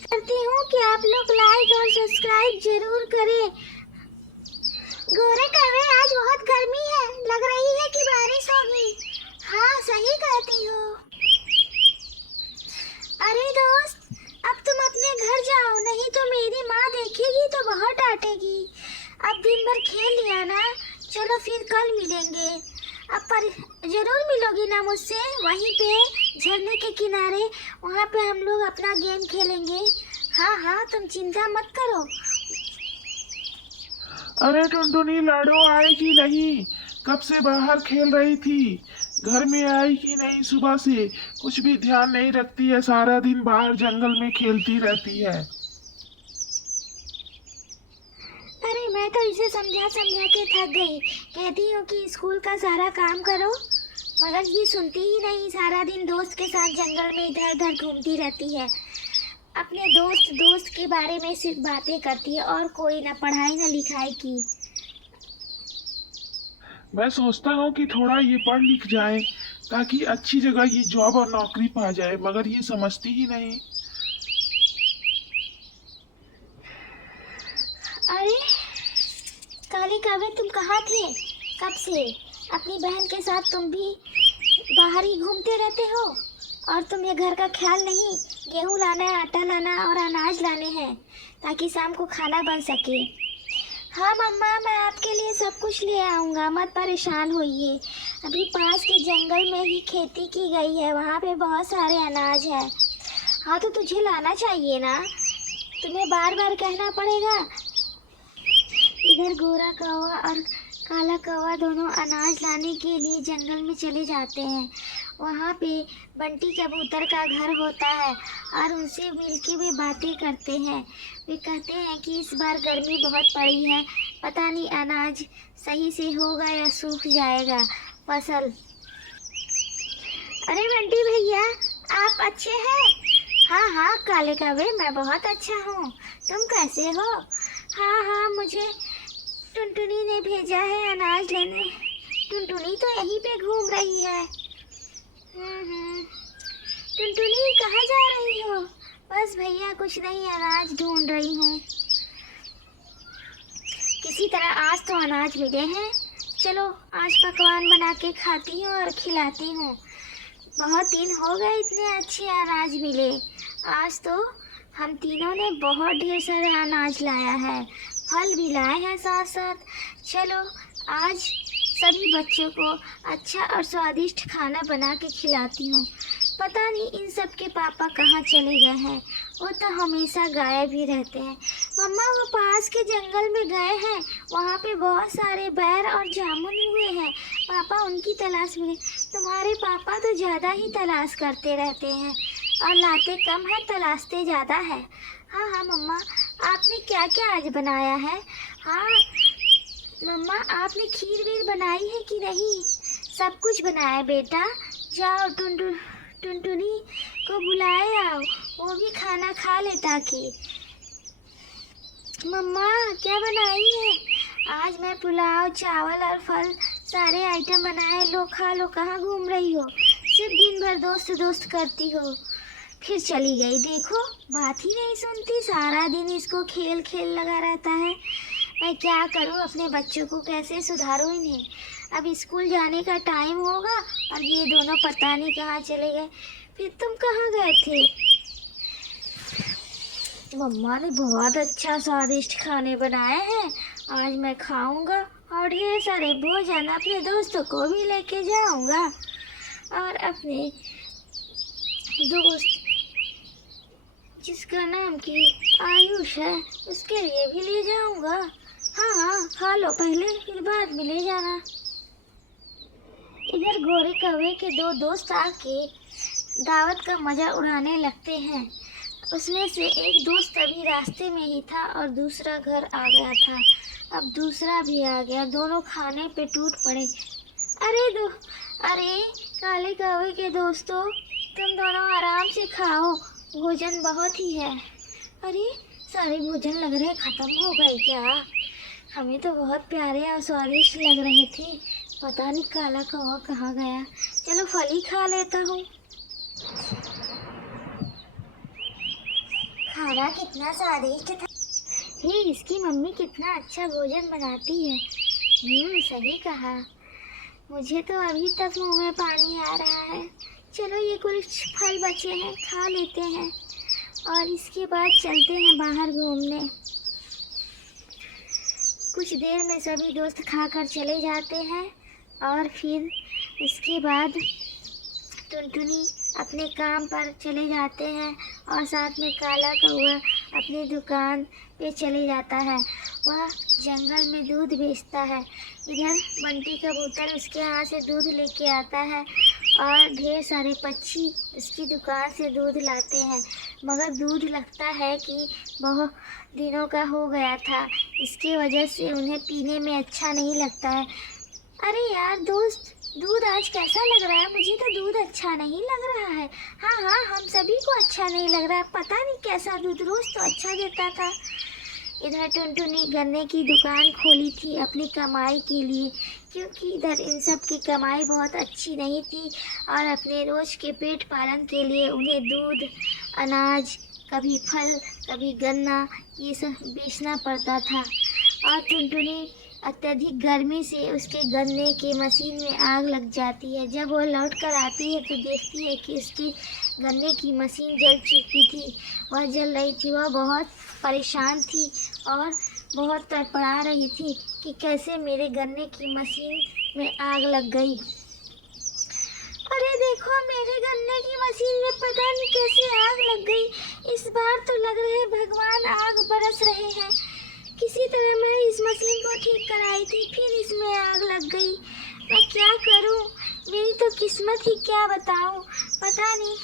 करती हूँ कि आप लोग लाइक और सब्सक्राइब जरूर करें। गोरे कौवे, आज बहुत गर्मी है, लग रही है कि बारिश होगी। हाँ, सही कहती हो। अरे दोस्त, अब तुम अपने घर जाओ, नहीं तो मेरी माँ देखेगी तो बहुत डांटेगी। अब दिन भर खेल लिया ना, चलो फिर कल मिलेंगे। अब पर जरूर मिलोगी ना मुझसे, वहीं पे झरने के किनारे, वहाँ पे हम लोग अपना गेम खेलेंगे। हाँ हाँ, तुम चिंता मत करो। अरे टुनटुनी, लाडो आई कि नहीं? कब से बाहर खेल रही थी, घर में आई कि नहीं? सुबह से कुछ भी ध्यान नहीं रखती है, सारा दिन बाहर जंगल में खेलती रहती है। अरे मैं तो इसे समझा समझा के थक गई। कहती हूँ कि स्कूल का सारा काम करो, मगर ये सुनती ही नहीं। सारा दिन दोस्त के साथ जंगल में इधर उधर घूमती रहती है। अपने दोस्त दोस्त के बारे में सिर्फ बातें करती है, और कोई ना पढ़ाई ना लिखाई की। मैं सोचता हूँ कि थोड़ा ये पढ़ लिख जाए ताकि अच्छी जगह ये जॉब और नौकरी पा जाए, मगर ये समझती ही नहीं। अरे काले कावे, तुम कहाँ थे कब से? अपनी बहन के साथ तुम भी बाहर ही घूमते रहते हो, और तुम्हें घर का ख्याल नहीं? गेहूँ लाना है, आटा लाना और अनाज लाने हैं, ताकि शाम को खाना बन सके। हाँ मम्मा, मैं आपके लिए सब कुछ ले आऊँगा, मत परेशान होइए। अभी पास के जंगल में ही खेती की गई है, वहाँ पे बहुत सारे अनाज है। हाँ तो तुझे लाना चाहिए ना, तुम्हें बार बार कहना पड़ेगा। इधर गोरा कौवा और काला कौवा दोनों अनाज लाने के लिए जंगल में चले जाते हैं। वहाँ पे बंटी कबूतर का घर होता है, और उनसे मिलके वे बातें करते हैं। वे कहते हैं कि इस बार गर्मी बहुत पड़ी है, पता नहीं अनाज सही से होगा या सूख जाएगा फसल। अरे बंटी भैया, आप अच्छे हैं? हाँ हाँ काले कौवे, मैं बहुत अच्छा हूँ। तुम कैसे हो? हाँ हाँ, मुझे टुनटुनी ने भेजा है अनाज लेने। टुनटुनी तो यहीं पे घूम रही है। टुनटुनी, कहाँ जा रही हो? बस भैया कुछ नहीं, अनाज ढूंढ रही हूँ। किसी तरह आज तो अनाज मिले हैं, चलो आज पकवान बना के खाती हूँ और खिलाती हूँ। बहुत दिन हो गए इतने अच्छे अनाज मिले। आज तो हम तीनों ने बहुत ढेर सारा अनाज लाया है, फल भी लाए हैं साथ साथ। चलो आज सभी बच्चों को अच्छा और स्वादिष्ट खाना बना के खिलाती हूँ। पता नहीं इन सब के पापा कहाँ चले गए हैं, वो तो हमेशा गायब ही रहते हैं। मम्मा, वो पास के जंगल में गए हैं, वहाँ पे बहुत सारे बैर और जामुन हुए हैं, पापा उनकी तलाश में। तुम्हारे पापा तो ज़्यादा ही तलाश करते रहते हैं, और लाते कम है, तलाशते ज़्यादा है। हाँ हाँ मम्मा, आपने क्या क्या आज बनाया है? हाँ मम्मा, आपने खीर वीर बनाई है कि नहीं? सब कुछ बनाया बेटा। जाओ टुनटुनी को बुलाए आओ, वो भी खाना खा ले ताकि। मम्मा क्या बनाई है? आज मैं पुलाव, चावल और फल सारे आइटम बनाए, लो खा लो। कहाँ घूम रही हो? सिर्फ दिन भर दोस्त दोस्त करती हो, फिर चली गई। देखो, बात ही नहीं सुनती, सारा दिन इसको खेल खेल लगा रहता है। मैं क्या करूं, अपने बच्चों को कैसे सुधारूं इन्हें? अब स्कूल जाने का टाइम होगा और ये दोनों पता नहीं कहाँ चले गए। फिर तुम कहाँ गए थे? मम्मा ने बहुत अच्छा स्वादिष्ट खाने बनाए हैं, आज मैं खाऊंगा, और ढेर सारे भोजन अपने दोस्तों को भी लेके जाऊंगा, और अपने दोस्त जिसका नाम की आयुष है उसके लिए भी ले जाऊंगा। हाँ हाँ, खा लो पहले, फिर बाद में ले जाना। इधर गोरे कौवे के दो दोस्त आके दावत का मजा उड़ाने लगते हैं। उसमें से एक दोस्त अभी रास्ते में ही था और दूसरा घर आ गया था। अब दूसरा भी आ गया, दोनों खाने पे टूट पड़े। अरे काले कौवे के दोस्तों, तुम दोनों आराम से खाओ, भोजन बहुत ही है। अरे सारे भोजन लग रहे खत्म हो गए क्या? हमें तो बहुत प्यारे और स्वादिष्ट लग रहे थे, पता नहीं काला कौवा कहाँ गया। चलो फल ही खा लेता हूँ। खाना कितना स्वादिष्ट था। हे, इसकी मम्मी कितना अच्छा भोजन बनाती है। सही कहा। मुझे तो अभी तक मुंह में पानी आ रहा है। चलो, ये कुछ फल बचे हैं, खा लेते हैं और इसके बाद चलते हैं बाहर घूमने। कुछ देर में सभी दोस्त खाकर चले जाते हैं और फिर इसके बाद टुनटुनी अपने काम पर चले जाते हैं और साथ में काला कौआ अपनी दुकान पे चले जाता है। वह जंगल में दूध बेचता है। इधर बंटी कबूतर उसके यहाँ से दूध लेके आता है और ढेर सारे पक्षी उसकी दुकान से दूध लाते हैं, मगर दूध लगता है कि बहुत दिनों का हो गया था। इसके वजह से उन्हें पीने में अच्छा नहीं लगता है। अरे यार दोस्त, दूध आज कैसा लग रहा है? मुझे तो दूध अच्छा नहीं लग रहा है। हाँ, हम सभी को अच्छा नहीं लग रहा है। पता नहीं कैसा दूध, रोज तो अच्छा देता था। इधर टुनटुनी गन्ने की दुकान खोली थी अपनी कमाई के लिए, क्योंकि इधर इन सब की कमाई बहुत अच्छी नहीं थी और अपने रोज के पेट पालन के लिए उन्हें दूध, अनाज, कभी फल, कभी गन्ना, ये सब बेचना पड़ता था। और टुनटुनी अत्यधिक गर्मी से उसके गन्ने के मशीन में आग लग जाती है। जब वो लौट कर आती है तो देखती है कि उसकी गन्ने की मशीन जल चुकी थी। वह जल रही थी। वह बहुत परेशान थी और बहुत तड़पड़ा रही थी कि कैसे मेरे गन्ने की मशीन में आग लग गई। अरे देखो, मेरे गन्ने की मशीन में पता नहीं कैसे आग लग गई। इस बार तो लग रहे भगवान आग बरस रहे हैं। किसी तरह मैं इस मशीन को ठीक कराई थी, फिर इसमें आग लग गई। मैं क्या करूं? मेरी तो किस्मत ही क्या बताऊं, पता नहीं।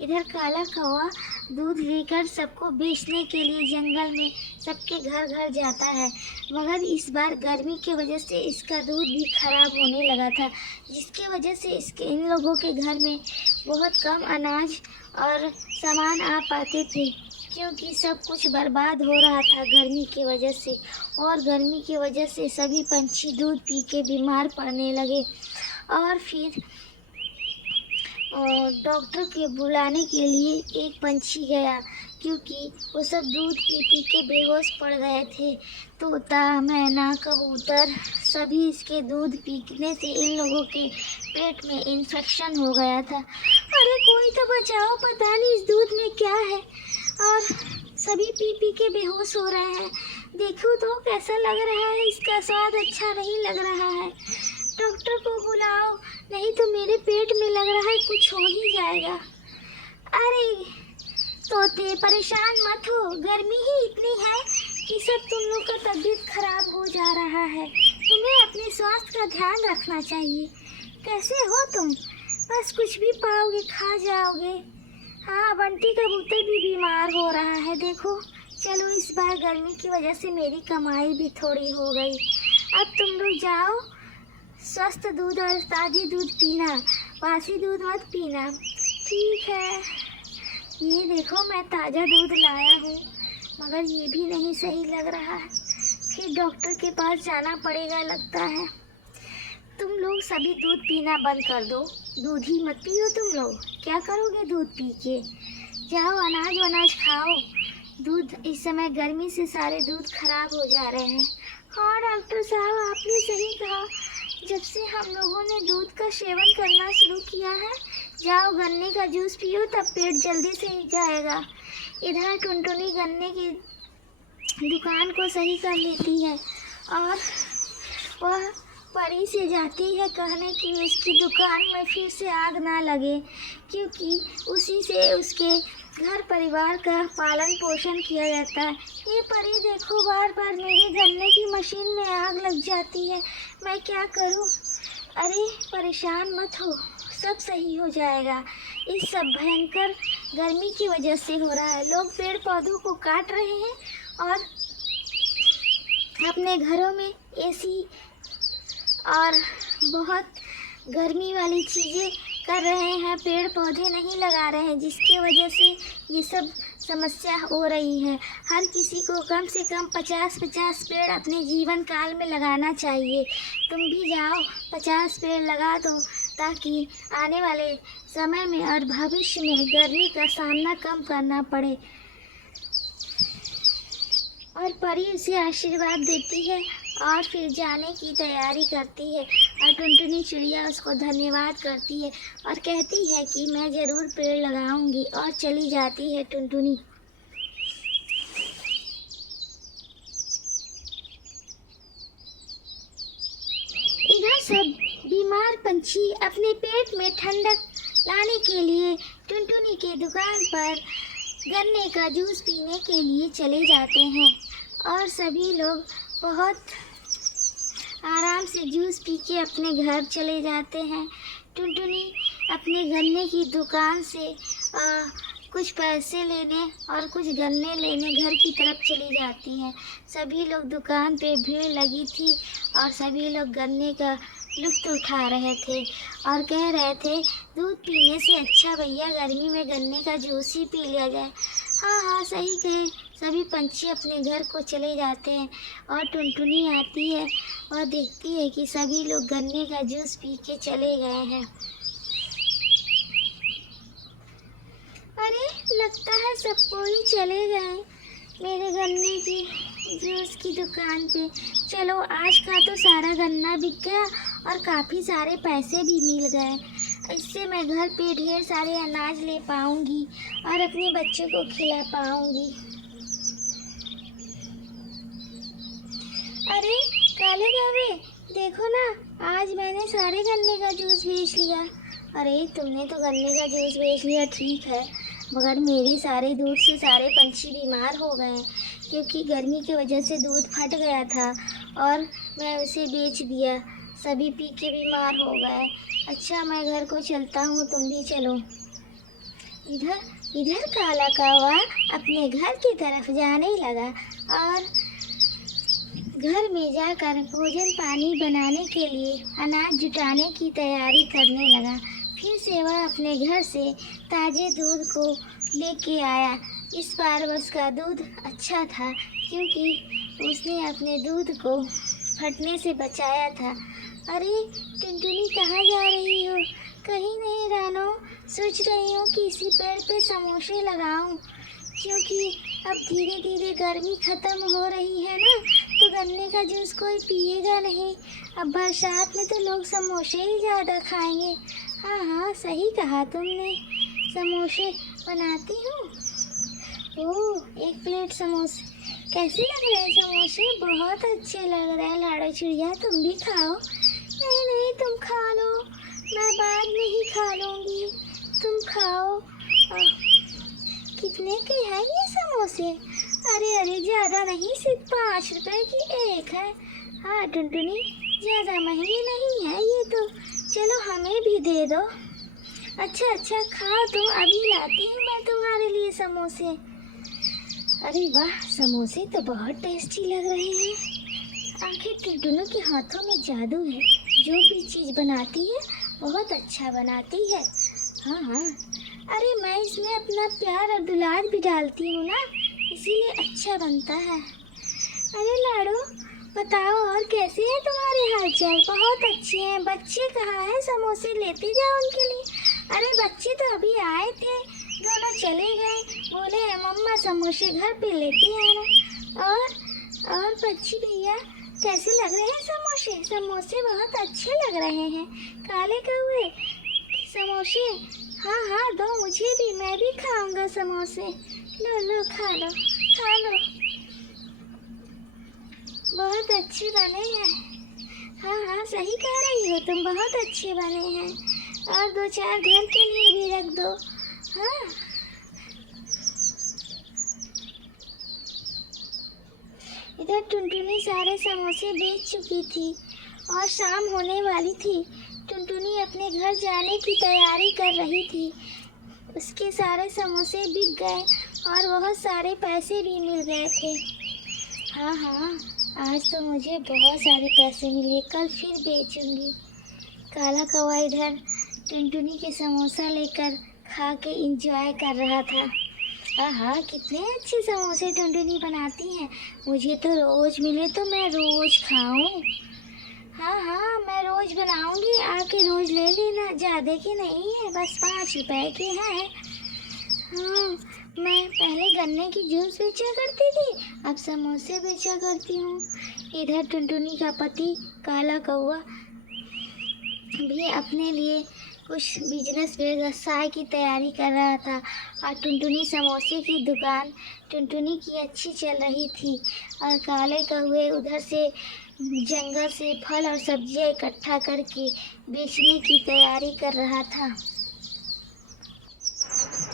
इधर काला कौवा दूध लेकर सबको बेचने के लिए जंगल में सबके घर घर जाता है, मगर इस बार गर्मी की वजह से इसका दूध भी खराब होने लगा था, जिसकी वजह से इन लोगों के घर में बहुत कम अनाज और सामान आ पाते थे, क्योंकि सब कुछ बर्बाद हो रहा था गर्मी की वजह से। और गर्मी की वजह से सभी पंछी दूध पी के बीमार पड़ने लगे। और फिर डॉक्टर के बुलाने के लिए एक पंछी गया, क्योंकि वो सब दूध पी पी के बेहोश पड़ गए थे। तोता, मैना, कबूतर सभी इसके दूध पीने से इन लोगों के पेट में इन्फेक्शन हो गया था। अरे कोई तो बचाओ, पता नहीं इस दूध में क्या है। और सभी पी पी के बेहोश हो रहे हैं। देखो तो कैसा लग रहा है, इसका स्वाद अच्छा नहीं लग रहा है। डॉक्टर को बुलाओ, नहीं तो मेरे पेट में लग रहा है कुछ हो ही जाएगा। अरे तोते, परेशान मत हो, गर्मी ही इतनी है कि सब तुम लोग का तबीयत खराब हो जा रहा है। तुम्हें अपने स्वास्थ्य का ध्यान रखना चाहिए। कैसे हो तुम? बस कुछ भी पाओगे खा जाओगे। हाँ, बंटी कबूतर भी बीमार हो रहा है। देखो, चलो इस बार गर्मी की वजह से मेरी कमाई भी थोड़ी हो गई। अब तुम लोग जाओ, स्वस्थ दूध और ताज़ी दूध पीना, बासी दूध मत पीना, ठीक है? ये देखो, मैं ताज़ा दूध लाया हूँ, मगर ये भी नहीं सही लग रहा है। फिर डॉक्टर के पास जाना पड़ेगा लगता है। तुम लोग सभी दूध पीना बंद कर दो, दूध ही मत पियो तुम लोग। क्या करोगे दूध पी के? जाओ अनाज वनाज खाओ। दूध इस समय गर्मी से सारे दूध खराब हो जा रहे हैं। हाँ डॉक्टर साहब, आपने सही कहा। जब से हम लोगों ने दूध का सेवन करना शुरू किया है, जाओ गन्ने का जूस पियो, तब पेट जल्दी सही जाएगा। इधर टुनटुनी गन्ने की दुकान को सही कर लेती है और वह परी से जाती है कहने कि उसकी दुकान में फिर से आग ना लगे, क्योंकि उसी से उसके घर परिवार का पालन पोषण किया जाता है। ये परी देखो, बार बार मेरे गन्ने की मशीन में आग लग जाती है, मैं क्या करूं? अरे परेशान मत हो, सब सही हो जाएगा। इस सब भयंकर गर्मी की वजह से हो रहा है। लोग पेड़ पौधों को काट रहे हैं और अपने घरों में एसी और बहुत गर्मी वाली चीज़ें कर रहे हैं, पेड़ पौधे नहीं लगा रहे हैं, जिसकी वजह से ये सब समस्या हो रही है। हर किसी को कम से कम 50-50 पेड़ अपने जीवन काल में लगाना चाहिए। तुम भी जाओ 50 पेड़ लगा दो, ताकि आने वाले समय में और भविष्य में गर्मी का सामना कम करना पड़े। परी उसे आशीर्वाद देती है और फिर जाने की तैयारी करती है और टुनटुनी चिड़िया उसको धन्यवाद करती है और कहती है कि मैं ज़रूर पेड़ लगाऊंगी और चली जाती है टुनटुनी। इधर सब बीमार पंछी अपने पेट में ठंडक लाने के लिए टुनटुनी के दुकान पर गन्ने का जूस पीने के लिए चले जाते हैं और सभी लोग बहुत आराम से जूस पी के अपने घर चले जाते हैं। टुनटुनी अपने गन्ने की दुकान से कुछ पैसे लेने और कुछ गन्ने लेने घर की तरफ चली जाती है। सभी लोग दुकान पे भीड़ लगी थी और सभी लोग गन्ने का लुत्फ़ उठा रहे थे और कह रहे थे दूध पीने से अच्छा भैया गर्मी में गन्ने का जूस ही पी लिया जाए। हाँ हाँ सही कहे। सभी पंछी अपने घर को चले जाते हैं और टुनटुनी आती है और देखती है कि सभी लोग गन्ने का जूस पी के चले गए हैं। अरे लगता है सब कोई चले गए मेरे गन्ने की जूस की दुकान पे। चलो आज का तो सारा गन्ना बिक गया और काफ़ी सारे पैसे भी मिल गए। इससे मैं घर पे ढेर सारे अनाज ले पाऊँगी और अपने बच्चे को खिला पाऊँगी। अरे काले कावे देखो ना, आज मैंने सारे गन्ने का जूस बेच लिया। अरे तुमने तो गन्ने का जूस बेच लिया ठीक है, मगर मेरे सारे दूध से सारे पंछी बीमार हो गए क्योंकि गर्मी की वजह से दूध फट गया था और मैं उसे बेच दिया। सभी पी के बीमार हो गए। अच्छा मैं घर को चलता हूँ, तुम भी चलो। इधर इधर काला कौवा अपने घर की तरफ जाने लगा और घर में जाकर भोजन पानी बनाने के लिए अनाज जुटाने की तैयारी करने लगा। फिर से वह अपने घर से ताज़े दूध को लेके आया। इस बार उसका दूध अच्छा था क्योंकि उसने अपने दूध को फटने से बचाया था। अरे टुनटुनी कहाँ जा रही हो? कहीं नहीं रानो, सोच रही हूँ कि इसी पेड़ पे समोसे लगाऊं क्योंकि अब धीरे धीरे गर्मी ख़त्म हो रही है ना, तो गन्ने का जूस कोई पिएगा नहीं। अब बरसात में तो लोग समोसे ही ज़्यादा खाएंगे। हाँ हाँ सही कहा तुमने, समोसे बनाती हूँ। ओह एक प्लेट समोसे, कैसे लग रहे हैं समोसे? बहुत अच्छे लग रहे हैं लाडो चिड़िया, तुम भी खाओ। नहीं नहीं तुम खा लो, मैं बाद में ही खा लूँगी, तुम खाओ। कितने के हैं ये समोसे? अरे अरे ज़्यादा नहीं, सिर्फ 5 रुपए की एक है। हाँ टुनटुनी ज़्यादा महंगी नहीं है ये तो, चलो हमें भी दे दो। अच्छा अच्छा खाओ तुम, अभी लाती हूँ मैं तुम्हारे लिए समोसे। अरे वाह समोसे तो बहुत टेस्टी लग रहे हैं। आखिर टुनटुनी के हाथों में जादू है, जो भी चीज़ बनाती है बहुत अच्छा बनाती है। हाँ हाँ अरे मैं इसमें अपना प्यार और दुलार भी डालती हूँ ना, इसीलिए अच्छा बनता है। अरे लाडो बताओ और कैसे हैं तुम्हारे हालचाल? बहुत अच्छे हैं। बच्चे कहाँ हैं? समोसे लेते जाओ उनके लिए। अरे बच्चे तो अभी आए थे, दोनों चले गए, बोले मम्मा समोसे घर पे लेते आना। और बच्ची भैया कैसे लग रहे हैं समोसे? समोसे बहुत अच्छे लग रहे हैं। काले कौवे समोसे, हाँ हाँ दो मुझे भी, मैं भी खाऊंगा समोसे। लो लो खा लो खा लो, बहुत अच्छे बने हैं। हाँ हाँ सही कह रही हो तुम, बहुत अच्छे बने हैं। और 2-4 घर के लिए भी रख दो। हाँ इधर टुनटुनी सारे समोसे बेच चुकी थी और शाम होने वाली थी। टुनटुनी अपने घर जाने की तैयारी कर रही थी। उसके सारे समोसे बिक गए और बहुत सारे पैसे भी मिल गए थे। हाँ हाँ आज तो मुझे बहुत सारे पैसे मिले, कल फिर बेचूंगी। काला कौवा इधर टुनटुनी के समोसा लेकर खा के इंजॉय कर रहा था। हाँ कितने अच्छे समोसे टुनटुनी बनाती हैं, मुझे तो रोज़ मिले तो मैं रोज़ खाऊं। हाँ हाँ मैं रोज़ बनाऊंगी, आके रोज़ ले लेना। ज़्यादा के नहीं है, बस 5 रुपए के हैं। हाँ मैं पहले गन्ने की जूस बेचा करती थी, अब समोसे बेचा करती हूँ। इधर टुनटुनी का पति काला कौवा भी अपने लिए कुछ बिजनेस व्यवसाय की तैयारी कर रहा था और टुनटुनी समोसे की दुकान टुनटुनी की अच्छी चल रही थी और काले कौवे उधर से जंगल से फल और सब्जियां इकट्ठा करके बेचने की तैयारी कर रहा था।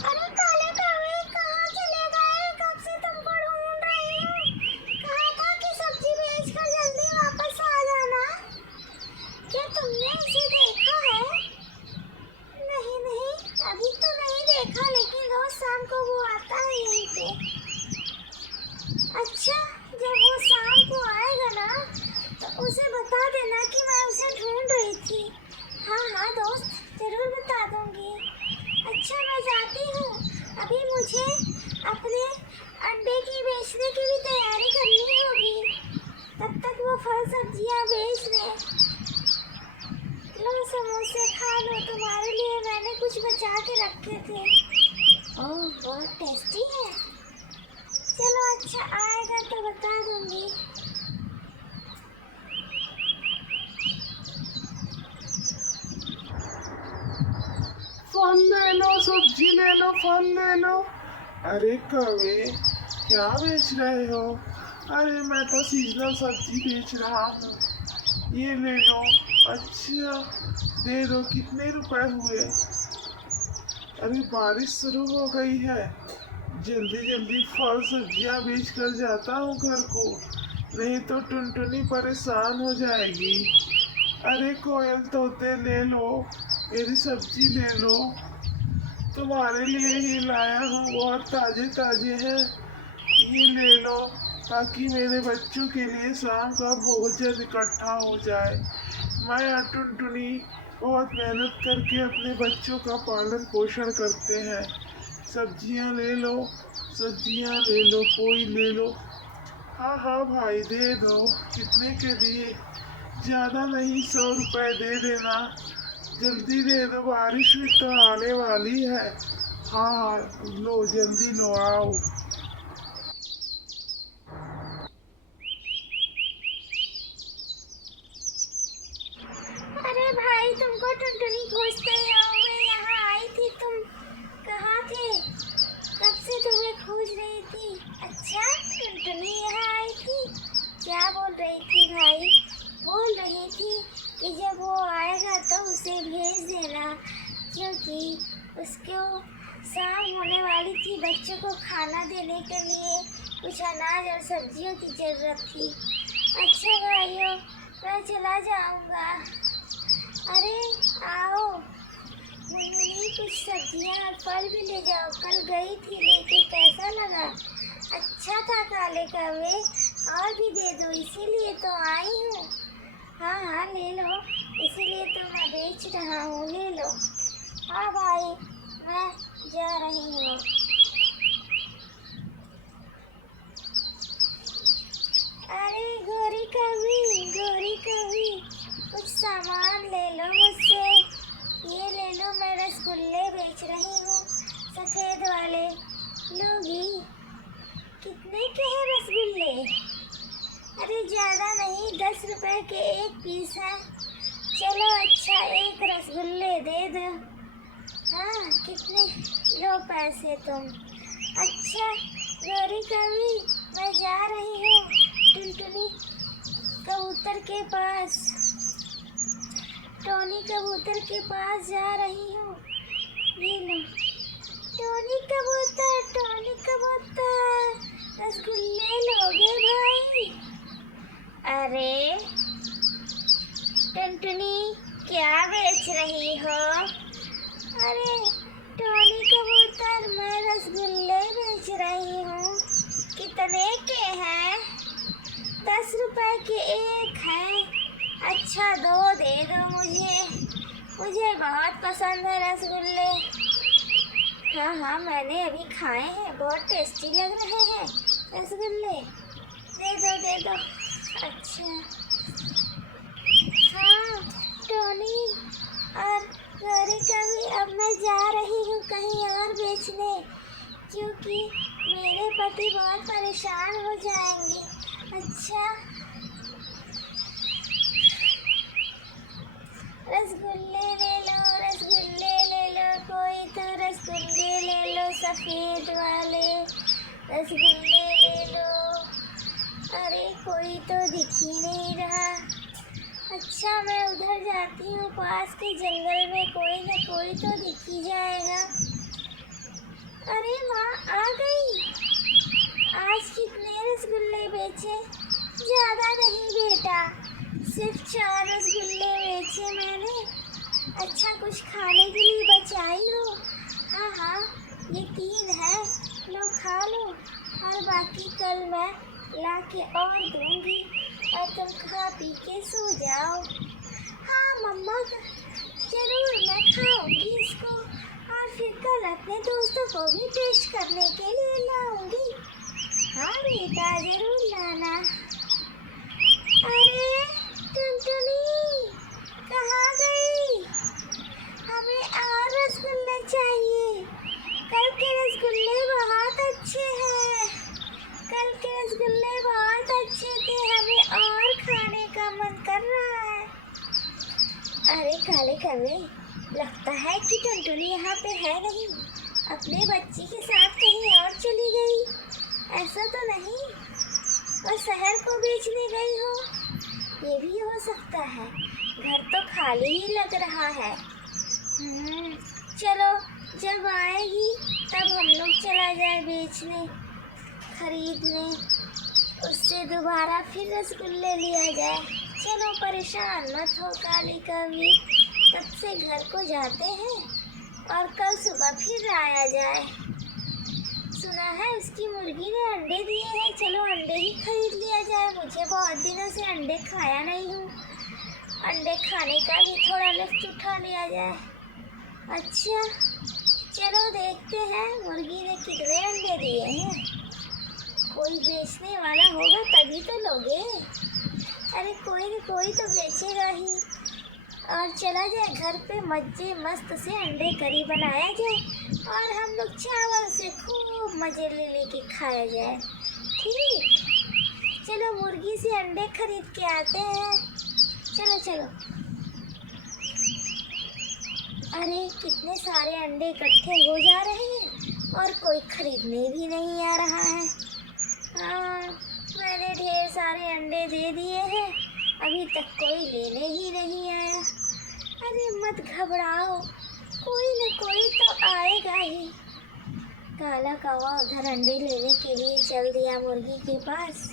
अरे काले कौवे, कहाँ चले गए? कब से तुमको ढूंढ रही हूँ। कहा था कि सब्जी बेचकर जल्दी वापस आ जाना। क्या तुमने उसे देखा है? नहीं नहीं, अभी तो नहीं देखा, लेकिन रोज शाम को वो आता है यहीं पे। अच्छा, जब वो शाम को आएगा ना तो उसे बता देना कि मैं उसे ढूंढ रही थी। हाँ हाँ दोस्त, जरूर बता दूंगी। अच्छा, मैं जाती हूँ, अभी मुझे अपने अंडे की बेचने की भी तैयारी करनी होगी। तब तक वो फल सब्जियाँ बेच ले। लो समोसे खा लो, तुम्हारे लिए मैंने कुछ बचा के रखे थे। ओह, बहुत टेस्टी है। चलो, अच्छा आएगा तो बता दूंगी। फल ले लो, सब्जी ले लो, फल ले लो। अरे कौवे, क्या बेच रहे हो? अरे मैं तो सीजनल सब्जी बेच रहा हूँ, ये ले लो। अच्छा, दे दो। कितने रुपए हुए? अरे बारिश शुरू हो गई है, जल्दी जल्दी फल सब्जियां बेच कर जाता हूँ घर को, नहीं तो टुनटुनी परेशान हो जाएगी। अरे कोयल तोते, ले लो, मेरी सब्जी ले लो, तुम्हारे लिए ही लाया हूँ, बहुत ताजे ताजे हैं, ये ले लो, ताकि मेरे बच्चों के लिए शाम का भोजन इकट्ठा हो जाए। मैं और टुनटुनी बहुत मेहनत करके अपने बच्चों का पालन पोषण करते हैं। सब्जियां ले लो, सब्जियां ले लो, कोई ले लो। हाँ हाँ भाई, दे दो। कितने के दिए? ज़्यादा नहीं, 100 रुपए दे देना। जल्दी दे दो, बारिश भी तो आने वाली है। हाँ, लो जल्दी लो, आओ। अरे भाई, तुमको टुनटुनी खोजते ही आओ, मैं यहाँ आई थी, तुम कहाँ थे? कब से तुम्हें खोज रही थी। अच्छा, टुनटुनी यहाँ आई थी। क्या बोल रही थी भाई? बोल रही थी कि जब वो आएगा तो उसे भेज देना, क्योंकि उसको शाम होने वाली थी, बच्चों को खाना देने के लिए कुछ अनाज और सब्जियों की ज़रूरत थी। अच्छा भाइयों, मैं चला जाऊँगा। अरे आओ मुन्नी, कुछ सब्जियां और फल भी ले जाओ, कल गई थी लेके, कैसा लगा? अच्छा था काले कौवे, और भी दे दो, इसीलिए तो आई हूँ। हाँ हाँ ले लो, इसीलिए तो मैं बेच रहा हूँ, ले लो। हाँ भाई, मैं जा रही हूँ। अरे गोरी कौवी, कुछ सामान ले लो मुझसे। ये ले लो, मैं रसगुल्ले बेच रही हूँ, सफ़ेद वाले। लोगी, कितने के हैं रसगुल्ले? अरे ज़्यादा नहीं, 10 रुपए के एक पीस है। चलो अच्छा, एक रसगुल्ले दे दो। हाँ, कितने लो पैसे तुम। अच्छा गोरी कौवी, मैं जा रही हूँ टुनटुनी कबूतर के पास, टोनी कबूतर के पास जा रही हूँ। ये लो टोनी कबूतर, रसगुल्ले लोगे भाई? अरे टुनटुनी, क्या बेच रही हो? अरे टोनी कबूतर, मैं रसगुल्ले बेच रही हूँ। कितने के हैं? 10 रुपए के एक है। अच्छा, 2 दे दो मुझे बहुत पसंद है रसगुल्ले। हाँ हाँ, मैंने अभी खाए हैं, बहुत टेस्टी लग रहे हैं रसगुल्ले। दे दो। अच्छा हाँ टोनी और गोरी कौवी, अब मैं जा रही हूँ कहीं और बेचने। क्योंकि मेरे पति बहुत परेशान हो जाएंगे। अच्छा, रसगुल्ले ले लो, रसगुल्ले ले लो, कोई तो रसगुल्ले ले लो, सफ़ेद वाले रसगुल्ले ले लो। अरे कोई तो दिख ही नहीं रहा। अच्छा, मैं उधर जाती हूँ, पास के जंगल में कोई न कोई तो दिख ही जाएगा। अरे माँ आ गई। आज कितने रसगुल्ले बेचे? ज़्यादा नहीं बेटा, सिर्फ 4 रसगुल्ले बेचे मैंने। अच्छा, कुछ खाने के लिए बचाई हो? हाँ हाँ, ये 3 है, लो खा लो, और बाकी कल मैं ला के और दूँगी और तुम खा पी के सो जाओ। हाँ मम्मा, ज़रूर मैं खाऊंगी इसको, और फिर कल अपने दोस्तों को भी टेस्ट करने के लिए लाऊंगी। हाँ बेटा, ज़रूर लाना। अरे टुनटुनी कहाँ गई? हमें और रसगुल्ले चाहिए। कल के रसगुल्ले बहुत अच्छे हैं, कल के रसगुल्ले बहुत अच्छे थे, हमें और खाने का मन कर रहा है। अरे काले कौवे, लगता है कि टुनटुनी यहाँ पे है नहीं, अपने बच्ची के साथ कहीं और चली गई। ऐसा तो नहीं, और शहर को बेचने गई हो? ये भी हो सकता है, घर तो खाली ही लग रहा है। चलो, जब आएगी तब हम लोग चला जाए बेचने, खरीदने, उससे दोबारा फिर रसगुल्ले लिया जाए। चलो, परेशान मत हो काली कौवी, तब से घर को जाते हैं और कल सुबह फिर आया जाए। सुना है उसकी मुर्गी ने अंडे दिए हैं, चलो अंडे ही खरीद लिया जाए। मुझे बहुत दिनों से अंडे खाया नहीं हूँ, अंडे खाने का भी थोड़ा लुत्फ उठा लिया जाए। अच्छा, चलो देखते हैं मुर्गी ने कितने अंडे दिए हैं। कोई बेचने वाला होगा तभी तो लोगे। अरे कोई न कोई तो बेचेगा ही। और चला जाए घर पे, मज़े मस्त से अंडे करी बनाया जाए और हम लोग चावल से खूब मज़े ले लेके खाया जाए। ठीक, चलो मुर्गी से अंडे खरीद के आते हैं। चलो चलो। अरे कितने सारे अंडे इकट्ठे हो जा रहे हैं और कोई खरीदने भी नहीं आ रहा है। हाँ, मैंने ढेर सारे अंडे दे दिए हैं, अभी तक कोई लेने ही नहीं आया। अरे मत घबराओ, कोई न कोई तो आएगा ही। काला कौवा उधर अंडे लेने के लिए चल दिया मुर्गी के पास,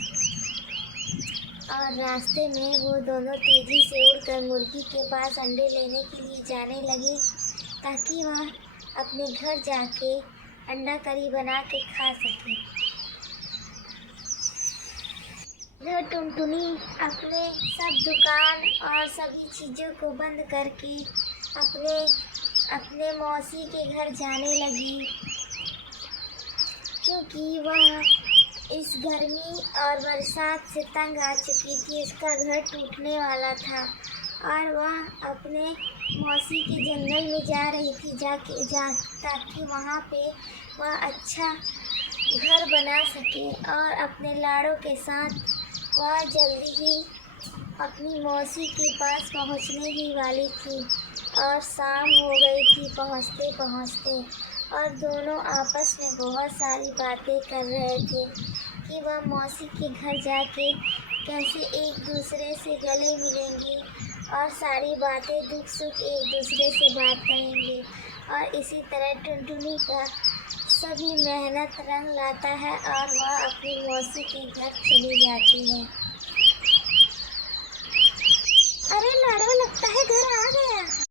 और रास्ते में वो दोनों तेज़ी से उड़कर मुर्गी के पास अंडे लेने के लिए जाने लगे, ताकि वह अपने घर जाके अंडा करी बना के खा सके। जो टुनटुनी अपने सब दुकान और सभी चीज़ों को बंद करके अपने मौसी के घर जाने लगी, क्योंकि वह इस गर्मी और बरसात से तंग आ चुकी थी। उसका घर टूटने वाला था और वह अपने मौसी के जंगल में जा रही थी, ताकि वहाँ पे वह अच्छा घर बना सके। और अपने लाड़ों के साथ वह जल्दी ही अपनी मौसी के पास पहुँचने ही वाली थी, और शाम हो गई थी पहुँचते पहुँचते। और दोनों आपस में बहुत सारी बातें कर रहे थे कि वह मौसी के घर जाके कैसे एक दूसरे से गले मिलेंगे और सारी बातें दुख सुख एक दूसरे से बात करेंगे। और इसी तरह टुनटुनी का सभी मेहनत रंग लाता है और वह अपनी मौसी के घर चली जाती है। अरे लाडो, लगता है घर आ गया।